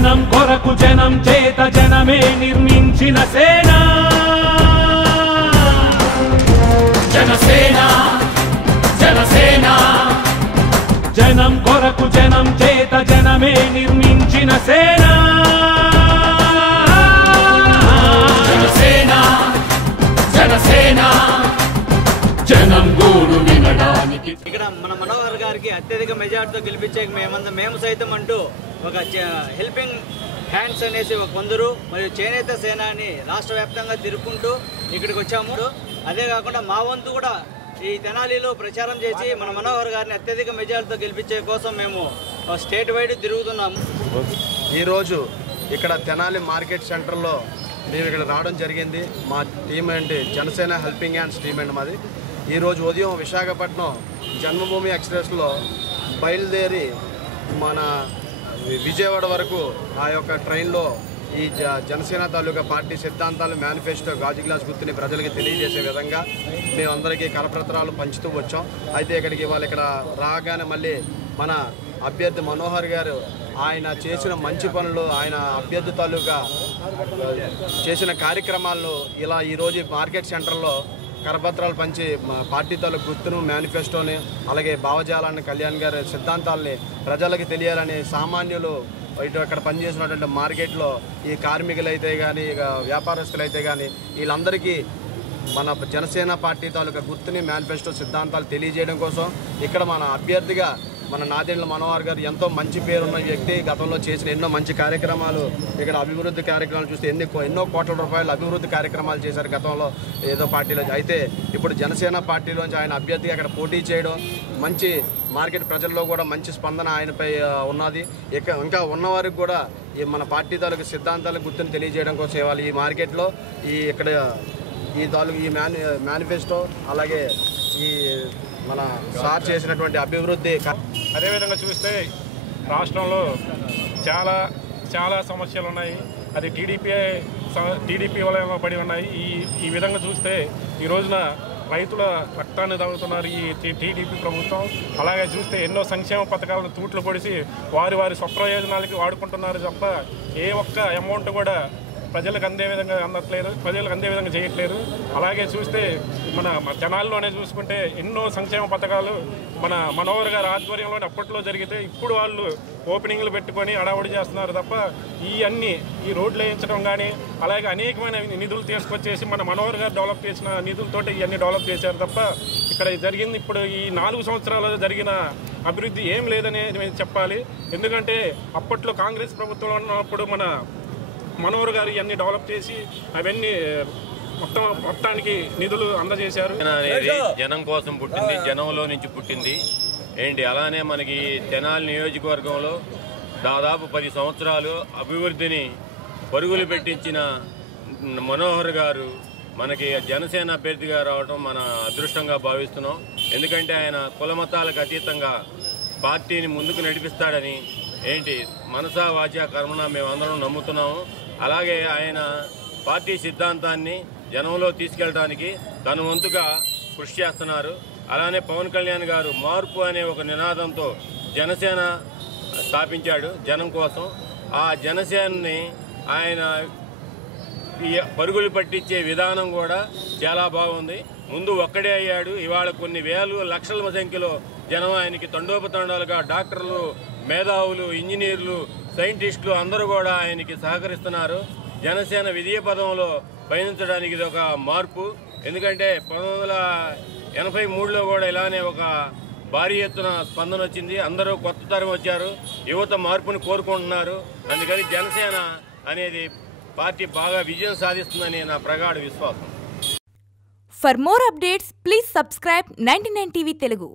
జనం కొరకు జనం చేత జనమే నిర్మించిన సేన జనసేన జనసేన జనం కొరకు జనం చేత జనమే నిర్మించిన సేన జనసేన జనసేన జనం గోడు వినడానికి ఇక్కడ మన మనోహర్ గారికి అత్యధిక మెజార్టీతో గెలిపించే మేము సైతం అంటూ ఒక హెల్పింగ్ హ్యాండ్స్ అనేసి ఒక కొందరు మరియు చేనేత సేనాని రాష్ట్ర వ్యాప్తంగా తిరుగుకుంటూ ఇక్కడికి వచ్చాము. అదే కాకుండా మా వంతు కూడా ఈ తెనాలిలో ప్రచారం చేసి మన మనోహర్ గారిని అత్యధిక మెజార్టీతో గెలిపించే కోసం మేము స్టేట్ వైడ్ తిరుగుతున్నాము. ఈరోజు ఇక్కడ తెనాలి మార్కెట్ సెంటర్లో మేము ఇక్కడ రావడం జరిగింది. మా టీం ఏంటి జనసేన హెల్పింగ్ హ్యాండ్స్ టీం అండి మాది. ఈరోజు ఉదయం విశాఖపట్నం జన్మభూమి ఎక్స్ప్రెస్లో బయలుదేరి మన విజయవాడ వరకు ఆ యొక్క ట్రైన్లో ఈ జనసేన తాలూకా పార్టీ సిద్ధాంతాలు మేనిఫెస్టో గాజు గ్లాస్ గుర్తుని ప్రజలకి తెలియజేసే విధంగా మేమందరికీ కరపత్రాలు పంచుతూ వచ్చాం. అయితే ఇక్కడికి వాళ్ళు ఇక్కడ రాగానే మళ్ళీ మన అభ్యర్థి మనోహర్ గారు ఆయన చేసిన మంచి పనులు, ఆయన అభ్యర్థి తాలూకా చేసిన కార్యక్రమాలను ఇలా ఈరోజు మార్కెట్ సెంటర్లో కరపత్రాలు పంచి పార్టీ తాలూకు గుర్తును మేనిఫెస్టోని అలాగే భావజాలాన్ని కళ్యాణ్ గారి సిద్ధాంతాలని ప్రజలకు తెలియాలని సామాన్యులు ఇటు అక్కడ పనిచేసినటువంటి మార్కెట్లో ఈ కార్మికులు అయితే కానీ ఇక వ్యాపారస్తులు అయితే కానీ వీళ్ళందరికీ మన జనసేన పార్టీ తాలూకా గుర్తుని మేనిఫెస్టో సిద్ధాంతాలు తెలియజేయడం కోసం ఇక్కడ మన అభ్యర్థిగా మన నాదెండ్ల మనోహర్ గారు ఎంతో మంచి పేరున్న వ్యక్తి. గతంలో చేసిన ఎన్నో మంచి కార్యక్రమాలు, ఇక్కడ అభివృద్ధి కార్యక్రమాలు చూస్తే ఎన్నో కోట్ల రూపాయలు అభివృద్ధి కార్యక్రమాలు చేశారు గతంలో ఏదో పార్టీలో. అయితే ఇప్పుడు జనసేన పార్టీలోంచి ఆయన అభ్యర్థిగా అక్కడ పోటీ చేయడం మంచి మార్కెట్ ప్రజల్లో కూడా మంచి స్పందన ఆయనపై ఉన్నది. ఇంకా ఉన్నవారికి కూడా ఈ మన పార్టీ తాలూకు సిద్ధాంతాలకు గుర్తుని తెలియజేయడం కోసం ఇవాళ ఈ మార్కెట్లో ఇక్కడ ఈ తాలూకు ఈ మేనిఫెస్టో అలాగే ఈ మన సార్ చేసినటువంటి అభివృద్ధి. అదేవిధంగా చూస్తే రాష్ట్రంలో చాలా సమస్యలు ఉన్నాయి. అది టీడీపీ వలన పడి ఉన్నాయి. ఈ విధంగా చూస్తే ఈ రోజున రైతుల రక్తాన్ని తాగుతున్నారు ఈ టీడీపీ ప్రభుత్వం. అలాగే చూస్తే ఎన్నో సంక్షేమ పథకాలను తూట్లు పొడిచి వారి స్వప్రయోజనాలకి వాడుకుంటున్నారు తప్ప ఏ ఒక్క అమౌంట్ కూడా ప్రజలకు అందే విధంగా అందట్లేదు, ప్రజలకు అందే విధంగా చేయట్లేదు. అలాగే చూస్తే మన జనాల్లోనే చూసుకుంటే ఎన్నో సంక్షేమ పథకాలు మన మనోహర్ గారి ఆధ్వర్యంలోనే అప్పట్లో జరిగితే ఇప్పుడు వాళ్ళు ఓపెనింగ్లు పెట్టుకొని అడావుడి చేస్తున్నారు తప్ప ఈ రోడ్లు వేయించడం కానీ అలాగే అనేకమైన నిధులు తీసుకొచ్చేసి మన మనోహర్ గారు డెవలప్ చేసిన నిధులతోటి ఇవన్నీ డెవలప్ చేశారు తప్ప ఇక్కడ జరిగింది ఇప్పుడు ఈ 4 సంవత్సరాలలో జరిగిన అభివృద్ధి ఏం లేదని మేము చెప్పాలి. ఎందుకంటే అప్పట్లో కాంగ్రెస్ ప్రభుత్వంలో ఉన్నప్పుడు మన మనోహర్ గారు ఇవన్నీ డెవలప్ చేసి అవన్నీ మొత్తానికి నిధులు అందజేశారు. అనేది జనం కోసం పుట్టింది, జనంలో నుంచి పుట్టింది ఏంటి. అలానే మనకి తెనాలి నియోజకవర్గంలో దాదాపు 10 సంవత్సరాలు అభివృద్ధిని పరుగులు పెట్టించిన మనోహర్ గారు మనకి జనసేన అభ్యర్థిగా రావడం మన అదృష్టంగా భావిస్తున్నాం. ఎందుకంటే ఆయన కులమతాలకు అతీతంగా పార్టీని ముందుకు నడిపిస్తాడని మనసా వాచా కర్మణ మేమందరం నమ్ముతున్నాము. అలాగే ఆయన పార్టీ సిద్ధాంతాన్ని జనంలో తీసుకెళ్ళడానికి తన వంతుగా కృషి చేస్తున్నారు. అలానే పవన్ కళ్యాణ్ గారు మార్పు అనే ఒక నినాదంతో జనసేన స్థాపించాడు జనం కోసం. ఆ జనసేనని ఆయన పరుగులు పట్టించే విధానం కూడా చాలా బాగుంది. ముందు ఒక్కడే అయ్యాడు, ఇవాళ కొన్ని వేలు లక్షల సంఖ్యలో జనం ఆయనకి తండోపతండాలుగా డాక్టర్లు, మేధావులు, ఇంజనీర్లు, సైంటిస్టులు అందరూ కూడా ఆయనకి సహకరిస్తున్నారు. జనసేన విజయ పదంలో పయనించడానికి ఇది ఒక మార్పు. ఎందుకంటే 1983లో కూడా ఇలానే ఒక భారీ ఎత్తున స్పందన వచ్చింది. అందరూ కొత్త తరం వచ్చారు, యువత మార్పుని కోరుకుంటున్నారు. అందుకని జనసేన అనేది పార్టీ బాగా విజయం సాధిస్తుందని నా ప్రగాఢ విశ్వాసం. For more updates, please subscribe 99 TV Telugu.